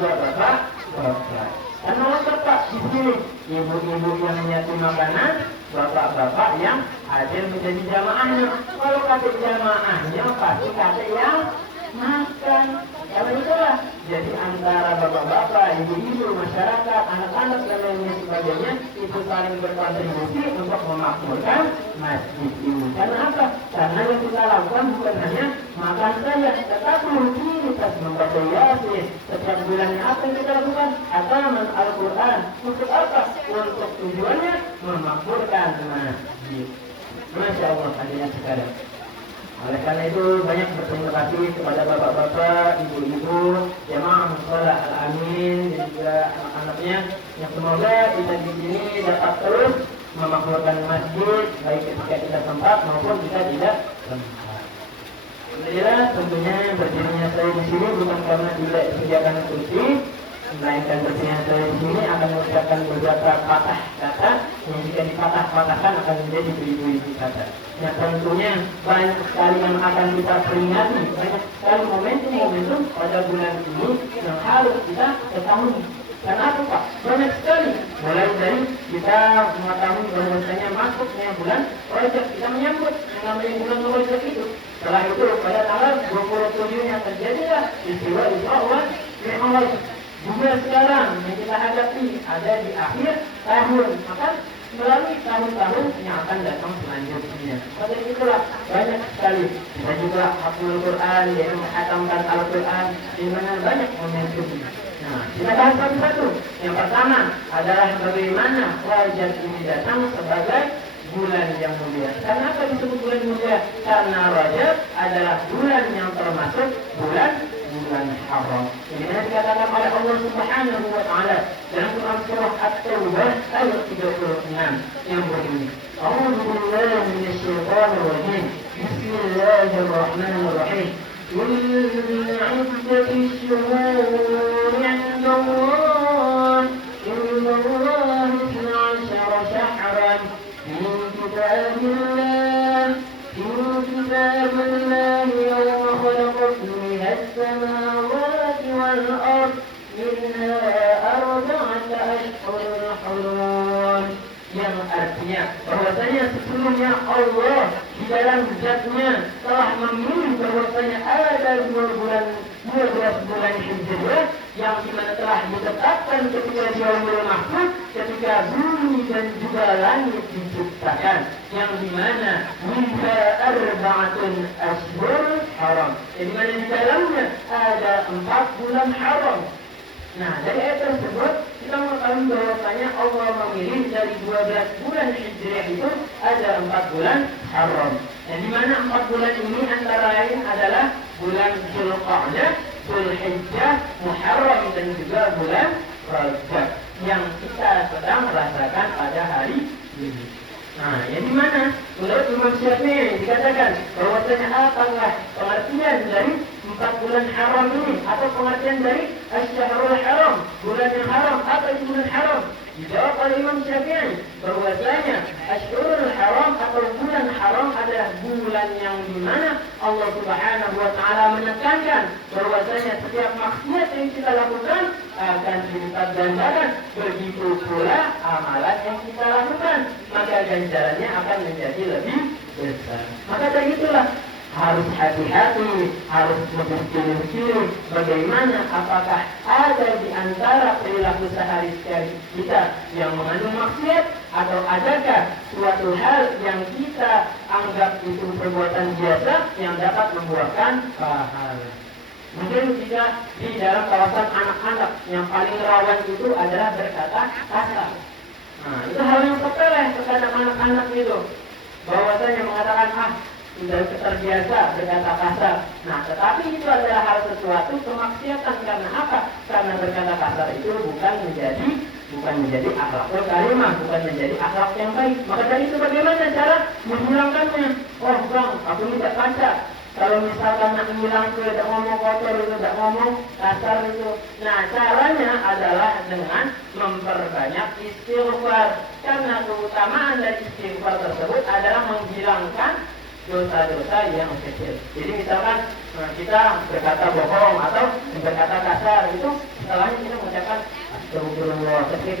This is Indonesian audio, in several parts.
juga bapak-bapak. Karena bapak di sini ibu-ibu yang menyiapkan makanan, bapak-bapak yang hadir menjadi jamaahnya. Kalau kata jamaahnya pasti kata yang makan. Karena itulah jadi antara bapak-bapak, ibu-ibu, masyarakat, anak-anak dan lainnya sebagainya itu saling berkontribusi untuk memakmurkan masjid ini. Karena apa? Karena yang kita lakukan bukan hanya makan saja, tetapi rutinitas membaca Yasin. Setiap bulannya apa yang kita lakukan? Hataman Al-Quran. Untuk apa? Untuk tujuannya memakmurkan masjid. Masya Allah, hadirin sekalian. Oleh karena itu banyak berterima kasih kepada bapak-bapak, ibu-ibu, jamaah Musholah Al-Amin dan juga anak-anaknya yang semoga kita di sini dapat terus memakmurkan masjid baik ketika kita sempat maupun kita tidak sempat. Alhamdulillah, tentunya berdirinya saya di sini bukan karena tidak disediakan kursi, melainkan berdirinya saya di sini akan mengucapkan beberapa patah kata yang jika dipatah-patahkan akan menjadi beribu-ribu kata. Yang tentunya banyak sekali yang akan kita peringati, banyak sekali momentum-momentum pada bulan ini yang harus kita ketahui. Karena apa Pak? Banyak sekali. Mulai dari kita mengetahui bahwasanya masuknya bulan Rajab, kita menyambut yang namanya bulan Rajab itu. Setelah itu pada tanggal 27-nya terjadilah istiwa Isra wal Mi'raj. Juga sekarang yang kita hadapi ada di akhir tahun, maka melalui tahun-tahun yang akan datang selanjutnya. Pada itulah banyak sekali kita juga hafal Quran, yang menghatamkan Al-Quran, di mana banyak momentumnya. Nah, kita bahas satu-satu. Yang pertama adalah bagaimana Rajab ini datang sebagai bulan yang mulia. Karena apa disebut bulan mulia? Karena Rajab adalah bulan yang termasuk bulan haram. Ini dikatakan oleh Allah Subhanahu wa taala dalam Quran surah At-Taubah ayat 36 yang berbunyi, A'udzu billahi minasyaitonir rajim. Bismillahirrahmanirrahim. Qul inna 'iddatash shuhuri 'inda Allah 12 shahran min kitabillah yawma khalaqa السماوات والأرض منها أربعة أشهر حرم. Yang artinya bahwasanya sesungguhnya Allah di dalam zatnya telah memilih bahwasanya ada 12 bulan Hijriah yang dimana telah ditetapkan ketika di Lauhul Mahfuz, ketika bumi dan juga langit diciptakan, yang dimana minha arba'atun ashhur haram, yang dimana di dalamnya ada 4 bulan haram. Nah, dari ayat tersebut kita mengetahui bahwasanya Allah memilih dari 12 bulan Hijriah itu ada 4 bulan haram. Dan di mana 4 bulan ini antara lain adalah bulan Dzulqa'dah, Dzulhijjah, Muharram dan juga bulan Rajab yang kita sedang rasakan pada hari ini. Nah, yang di mana menurut Imam Syafi'i dikatakan bahwasanya apakah pengertian dari 4 bulan haram ini atau pengertian dari Asy-Syahrul Haram, bulan yang haram, apa itu bulan haram? Dijawab oleh Imam Syafi'i bahwasanya Asy-Syahrul Haram atau bulan haram adalah bulan yang dimana Allah Subhanahu wa taala menekankan bahwasanya setiap maksiat yang kita lakukan akan dilipat gandakan, begitu pula amalan yang kita lakukan, maka ganjarannya akan menjadi lebih besar. Maka dari itulah harus hati-hati, harus berpikir-pikir bagaimana apakah ada di antara perilaku sehari-hari kita yang mengandung maksiat, atau adakah suatu hal yang kita anggap itu perbuatan biasa yang dapat membuahkan pahala. Mungkin jika di dalam kawasan anak-anak yang paling rawan itu adalah berkata kasar. Nah, itu hal yang sepele terkadang anak-anak itu, bahwasanya mengatakan sudah terbiasa berkata kasar. Nah, tetapi itu adalah hal sesuatu kemaksiatan. Karena apa? Karena berkata kasar itu bukan menjadi akhlakul karimah, bukan menjadi akhlak yang baik. Maka dari itu bagaimana cara menghilangkannya? Oh bang, aku tidak kasar. Kalau misalkan nak hilang itu tidak ngomong kotor, itu tidak ngomong kasar itu. Nah, caranya adalah dengan memperbanyak istighfar. Karena keutamaan dari istighfar tersebut adalah menghilangkan dosa-dosa yang kecil. Jadi misalkan kita berkata bohong atau berkata kasar, itu setelahnya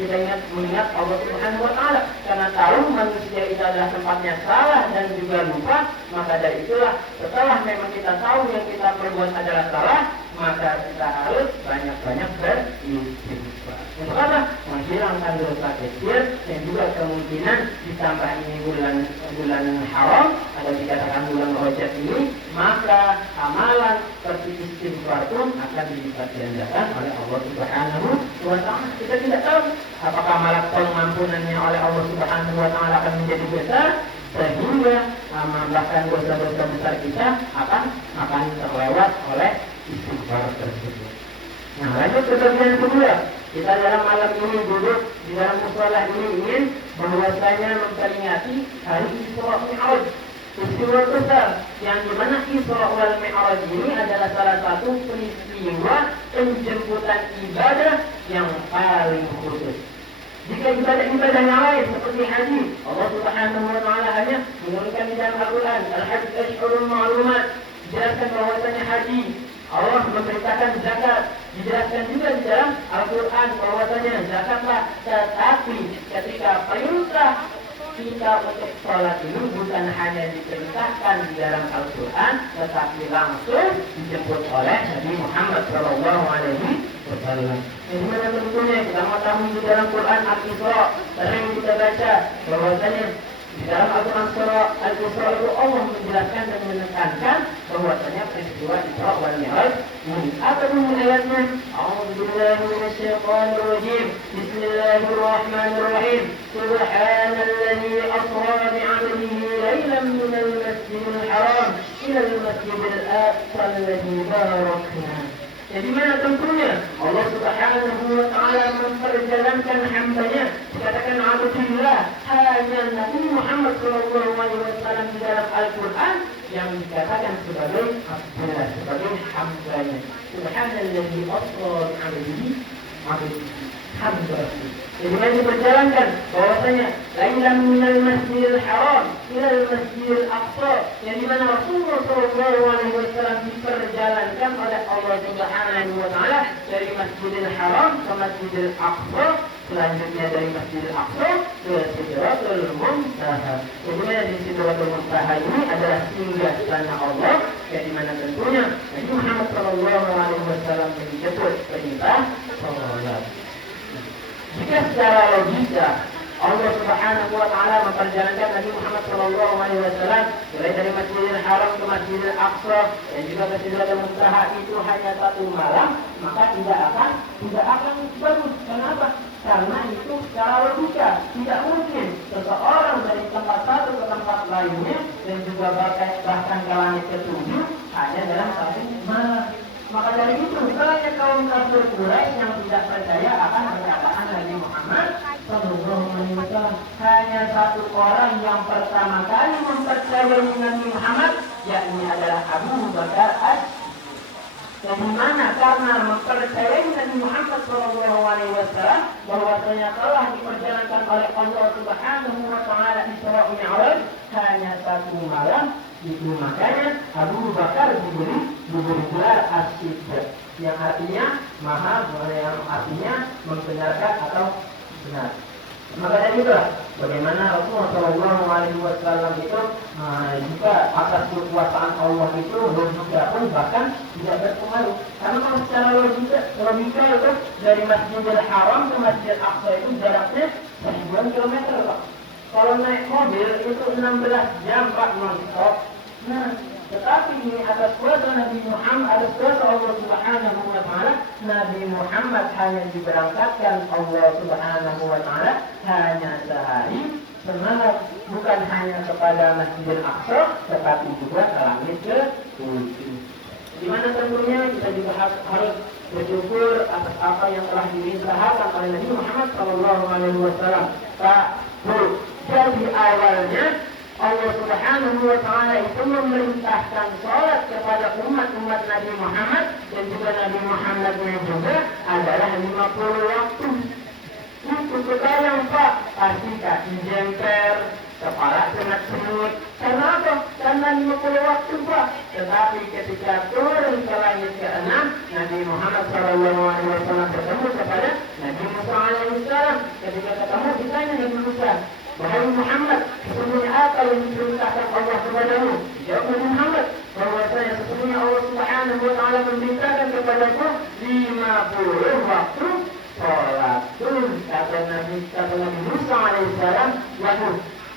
kita mengingat Allah Subhanahu wa Ta'ala. Karena tahu manusia itu adalah tempatnya salah dan juga lupa, maka dari itulah setelah memang kita tahu yang kita perbuat adalah salah, maka kita harus banyak-banyak beristighfar. Untuk apa? Menghilangkan dosa kecil dan juga kemungkinan ditambah ini bulan haram atau dikatakan bulan Rajab ini, maka amalan seperti istighfar pun akan dilipat gandakan oleh Allah Subhanahu wa Ta'ala. Kita tidak tahu apakah amalan pengampunannya oleh Allah Subhanahu wa Ta'ala akan menjadi besar sehingga bahkan dosa-dosa besar kita akan terlewat oleh istighfar tersebut. Nah, lanjut ke bagian kedua. Kita dalam malam ini duduk di dalam musholah ini ingin bahwasanya memperingati hari Isra Mi'raj, peristiwa besar yang dimana Isra wal Mi'raj ini adalah salah satu peristiwa penjemputan ibadah yang paling khusus. Jika ibadah-ibadah yang lain seperti haji, Allah Subhanahu wa Ta'ala hanya menurunkan di dalam Al-Quran, Al-Hajj Ashhurul Ma'lumat, dijelaskan bahwasanya haji. Allah memberitakan zakat, dijelaskan juga di dalam Al-Quran bahwasanya zakatlah, tetapi ketika perintah kita untuk sholat ini bukan hanya diperintahkan di dalam Al-Quran, tetapi langsung dijemput oleh Nabi Muhammad SAW. Jadi mana tentunya kita mengetahui di dalam Quran Al-Isra sering kita baca bahwasanya di dalam Al-Quran surah Al-Isra itu Allah menjelaskan dan menekankan bahwasanya peristiwa Isra wal Mi'raj ini. Apa bunyi ayatnya? A'udzubillahi minasyaitonir rajim. Bismillahirrahmanirrahim. Subhanalladzi asra bi'abdihi lailan minal masjidil haram ilal masjidil aqsa alladzi barakna. Jadi mana tentunya Allah Subhanahu wa Ta'ala memperjalankan hambanya, dikatakan Abdullah, hanya Nabi Muhammad SAW di dalam Al-Quran yang dikatakan sebagai Abdullah, sebagai hambanya. Subhanalladzi asra bi'abdihi hamba. Jadi mana diperjalankan bahwasanya lailan minal masjidil haram ilal masjidil aqsa, yang dimana Rasulullah SAW diperjalankan oleh Allah Subhanahu wa Ta'ala dari Masjidil Haram ke Masjidil Aqsa, selanjutnya dari Masjidil Aqsa ke Sidratul Muntaha. Jadi mana di Sidratul Muntaha ini adalah singgah sana Allah, yang dimana tentunya Nabi Muhammad SAW menyebut perintah salat. Jika secara logika Allah Subhanahu wa Ta'ala memperjalankan Nabi Muhammad SAW mulai dari Masjidil Haram ke Masjidil Aqsa dan juga ke Sidratul Muntaha itu hanya satu malam, maka tidak akan bagus. Kenapa? Karena itu secara logika tidak mungkin seseorang dari tempat satu ke tempat lainnya dan juga bahkan ke langit ketujuh hanya dalam satu malam. Maka dari itu banyak kaum kafir Quraisy yang tidak percaya akan perkataan Nabi Muhammad SAW. Hanya satu orang yang pertama kali mempercayai Nabi Muhammad, yakni adalah Abu Bakar As-Siddiq. Dari mana? Karena mempercayai Nabi Muhammad SAW bahwasanya telah diperjalankan oleh Allah Subhanahu wa Ta'ala Isra Mi'raj hanya satu malam. Itu makanya Abu Bakar diberi gelar As-Siddiq, yang artinya yang artinya membenarkan atau benar. Maka dari itu bagaimana Rasulullah SAW itu juga atas kekuasaan Allah itu logika pun bahkan tidak berpengaruh. Karena kalau secara logika itu dari Masjidil Haram ke Masjidil Aqsa itu jaraknya 1000 kilometer, Pak. Kalau naik mobil itu 16 jam, Pak, non-stop. Nah, tetapi ini atas kuasa Nabi Muhammad, atas kuasa Allah Subhanahu wa Ta'ala, Nabi Muhammad hanya diberangkatkan Allah Subhanahu wa Ta'ala hanya sehari semalam, bukan hanya kepada Masjidil Aqsa, tetapi juga ke langit ke-7. Di mana tentunya kita juga harus bersyukur atas apa yang telah diusahakan oleh Nabi Muhammad SAW. Jadi awalnya Allah Subhanahu wa Ta'ala itu memerintahkan salat kepada umat-umat Nabi Muhammad dan juga Nabi Muhammadnya juga adalah 50 waktu. Itu sekarang, Pak, pasti kaki jemper, kepala sangat semut. Karena apa? Karena 50 waktu Pak. Tetapi ketika turun ke langit ke-6, Nabi Muhammad SAW bertemu kepada Nabi Musa alaihissalam. Ketika ketemu ditanya Nabi Musa, wahai Muhammad, sesungguhnya apa yang diperintahkan Allah kepadamu? Jawab Nabi Muhammad, bahwasanya sesungguhnya Allah Subhanahu wa taala memerintahkan kepadaku 50 waktu sholat. Kata Nabi Musa alaihissalam,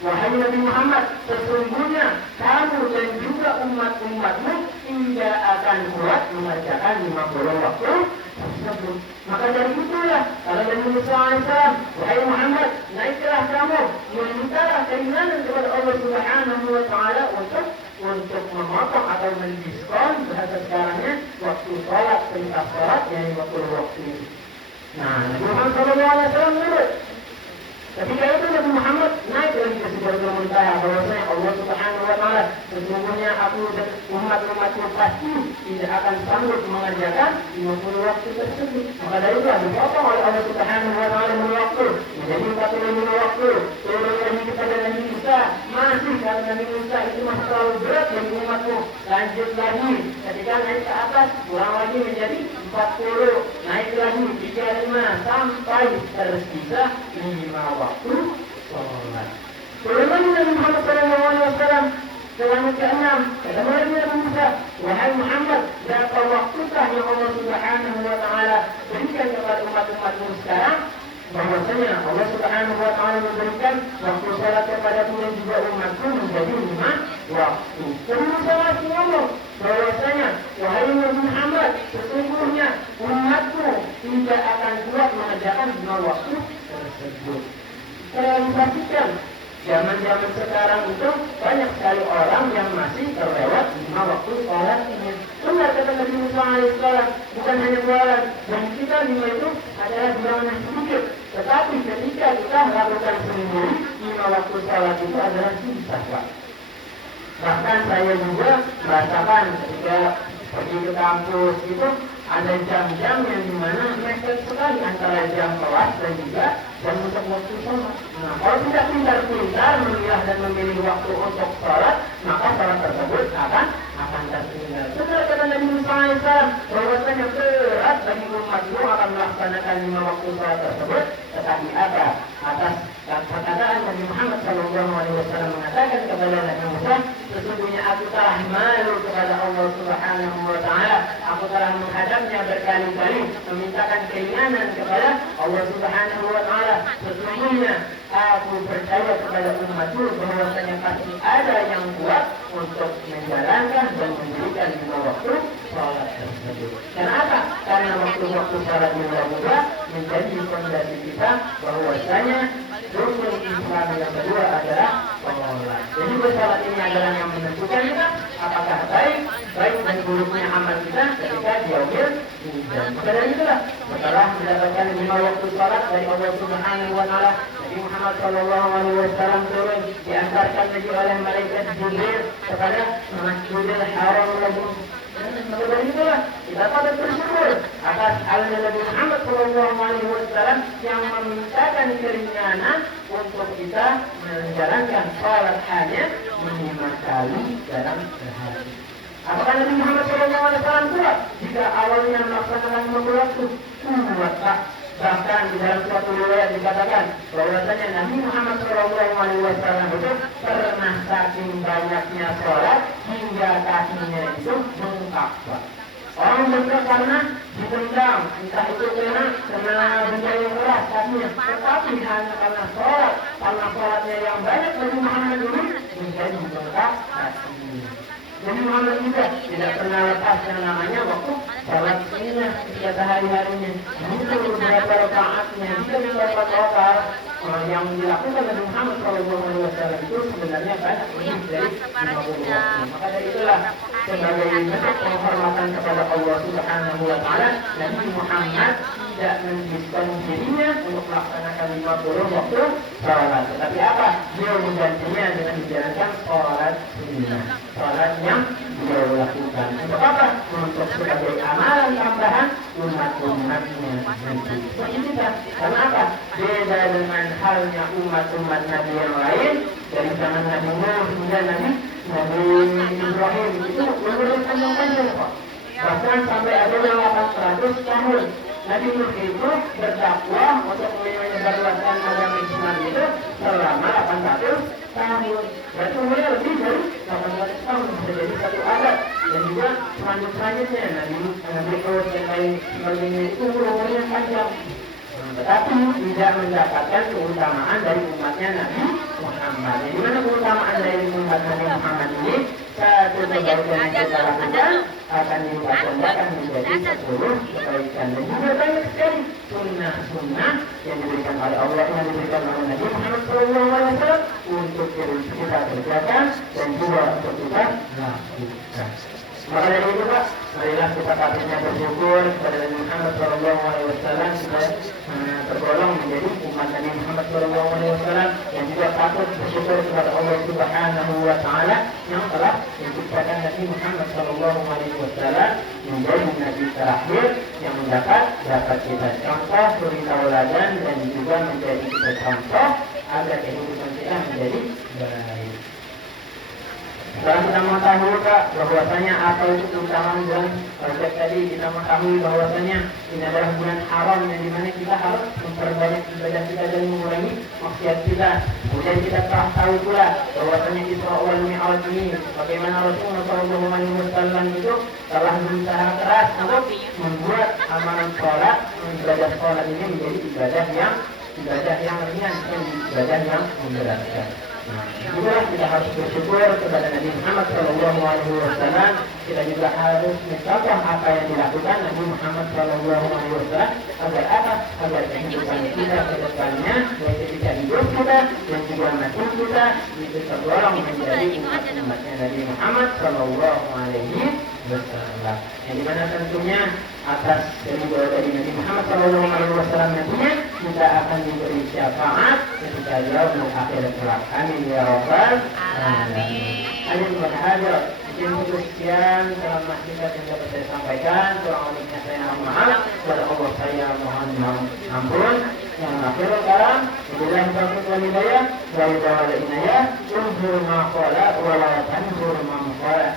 wahai Nabi Muhammad, sesungguhnya kamu dan juga umat-umatmu tidak akan kuat mengerjakan 50 waktu tersebut. Maka dari itulah kata Nabi Musa alaihissalam, wahai Muhammad, naiklah kamu, memintalah keinginan kepada Allah Subhanahu wa taala untuk memotong atau mendiskon bahasa sekarangnya waktu sholat, perintah sholat yang 50 waktu itu. Nah, Nabi Muhammad SAW menurut. Ketika itu Nabi Muhammad naik lagi ke Sidratul Muntaha, bahwasanya Allah Subhanahu wa taala, sesungguhnya aku dan umat-umatku pasti tidak akan sanggup mengerjakan 50 waktu tersebut. Maka dari itu dipotong oleh Allah Subhanahu wa taala waktu menjadi 45 waktu. Turun lagi kepada Nabi Musa, masih kata Nabi Musa itu masih terlalu berat bagi umatku. Lanjut lagi, ketika naik ke atas, kurang lagi menjadi 40, naik lagi 35 sampai tersisa 5 waktu sholat. Turun Nabi Muhammad SAW ke langit ke-6, kata Nabi Musa, wahai Muhammad, berapa waktukah yang Allah Subhanahu wa taala berikan kepada umat-umatmu sekarang? Bahwasanya Allah Subhanahu wa taala memberikan waktu sholat kepadaku dan juga umatku menjadi 5 waktu. Nabi Musa masih ngomong bahwasanya wahai Nabi Muhammad, sesungguhnya umatku tidak akan kuat mengerjakan 5 waktu tersebut. Perhatikan, zaman-zaman sekarang itu banyak sekali orang yang masih terlewat 5 waktu sholat ini. Benar kata Nabi Musa alaihissalam, bukan hanya bualan, dan kita 5 itu adalah bilangan yang sedikit. Tetapi ketika kita lakukan sendiri, 5 waktu sholat itu adalah susah, Pak. Bahkan saya juga merasakan ketika pergi ke kampus itu ada jam-jam yang dimana mepet sekali antara jam kelas dan juga jam untuk waktu sholat. Nah, kalau tidak pintar-pintar memilah dan memilih waktu untuk sholat, maka sholat tersebut akan tertinggal. Benar kata Nabi Musa alaihissalam, bahwasanya berat bagi umatmu akan melaksanakan 5 waktu sholat tersebut. Tetapi apa? Atas perkataan Nabi Muhammad SAW mengatakan kepada Nabi Musa, sesungguhnya aku telah malu kepada Allah Subhanahu wa taala. Aku telah menghadapnya berkali-kali memintakan keinginan kepada Allah Subhanahu wa taala. Sesungguhnya aku percaya kepada umatku bahwasanya pasti ada yang kuat untuk menjalankan dan mendirikan 5 waktu sholat tersebut. Kenapa? Karena waktu-waktu sholat juga menjadi fondasi kita bahwasanya rukun Islam yang kedua adalah sholat. Jadi sholat ini adalah yang menentukan kita apakah baik dan buruknya amal kita ketika diambil hujan. Maka dari itulah setelah mendapatkan 5 waktu sholat dari Allah Subhanahu wa taala, Nabi Muhammad SAW turun diantarkan lagi oleh malaikat Jibril kepada Masjidil Haram lagi. Maka dari itulah kita patut bersyukur atas halnya Nabi Muhammad SAW yang memintakan keringanan untuk kita menjalankan sholat hanya 5 kali dalam sehari. Apakah Nabi Muhammad SAW kuat jika awalnya melaksanakan 50 waktu? Kuat, Pak. Bahkan di dalam suatu riwayat dikatakan bahwasanya Nabi Muhammad SAW itu pernah saking banyaknya sholat hingga kakinya itu bengkak, Pak. Orang bengkak karena ditendang, entah itu kena benda yang keras kakinya, tetapi hanya karena sholatnya yang banyak Nabi Muhammad ini menjadi bengkak kakinya. Jadi Muhammad juga tidak pernah lepas yang namanya waktu sholat sunnah setiap hari-harinya. Itu beberapa rakaatnya, jika beberapa rakaat yang dilakukan oleh Muhammad SAW itu sebenarnya banyak lebih dari 50 waktu. Maka dari itulah sebagai bentuk penghormatan kepada Allah Subhanahu wa taala, Nabi Muhammad tidak mendiskon dirinya untuk melaksanakan 50 waktu sholat. Tetapi apa? Dia menggantinya dengan menjalankan sholat sunnah. Sholat yang beliau lakukan. Untuk apa? Untuk sebagai amalan tambahan umat-umatnya nanti. Begitukah? Karena apa? Beda dengan halnya umat-umat Nabi yang lain dari zaman Nabi Nuh hingga Nabi Ibrahim itu menurut panjang-panjang kok. Bahkan sampai ada yang 800 tahun. Nabi Nuh itu berdakwah untuk menyebarluaskan agama Islam itu selama 800 tahun. Berarti umurnya lebih dari 800 tahun, bisa jadi satu abad. Dan juga selanjutnya Nabi Hud dan lain sebagainya itu umurnya panjang. Tetapi tidak mendapatkan keutamaan dari umatnya Nabi Muhammad. Di mana keutamaan dari umat Nabi Muhammad ini? Satu kebaikan yang kita lakukan akan dilipat gandakan menjadi 10 kebaikan. Dan juga banyak sekali sunnah-sunnah yang diberikan oleh Allah, yang diberikan oleh Nabi Muhammad SAW untuk kita kerjakan dan juga untuk kita lakukan. Maka dari itu Pak, marilah kita patutnya bersyukur kepada Nabi Muhammad SAW sudah tergolong menjadi umat Nabi Muhammad SAW, yang juga patut bersyukur kepada Allah Subhanahu wa Ta'ala yang telah menciptakan Nabi Muhammad SAW menjadi Nabi terakhir yang dapat kita contoh, suri tauladan, dan juga menjadi kita contoh agar kehidupan kita menjadi baik. Sekarang kita mengetahui Pak bahwasanya apa itu keutamaan bulan Rajab tadi, kita mengetahui bahwasanya ini adalah bulan haram yang dimana kita harus memperbanyak ibadah kita dan mengurangi maksiat kita. Kemudian kita telah tahu pula bahwasanya Isra wal Mi'raj ini bagaimana Rasulullah SAW itu telah berusaha keras untuk membuat amalan sholat, ibadah sholat ini menjadi ibadah yang ringan, ibadah yang memberatkan. Itulah kita harus bersyukur kepada Nabi Muhammad SAW. Kita juga harus mencontoh apa yang dilakukan Nabi Muhammad SAW agar apa? Agar kehidupan kita ke depannya, baik ketika hidup kita dan juga mati kita itu tergolong menjadi umat-umatnya Nabi Muhammad SAW. Yang dimana tentunya atas kedua dari Nabi Muhammad SAW nantinya kita akan diberi syafaat ketika yaumul akhir kelak. Amin ya rabbal alamin. Amin wa hadirat. Mungkin cukup sekian dalam nasihat yang dapat saya sampaikan. Kurang lebihnya saya mohon maaf. Kepada Allah saya mohon ampun. Yang akhirul kalam, billahi taufiq wal hidayah, wa inayah, unzur ma qala wa la tanzur ma qala.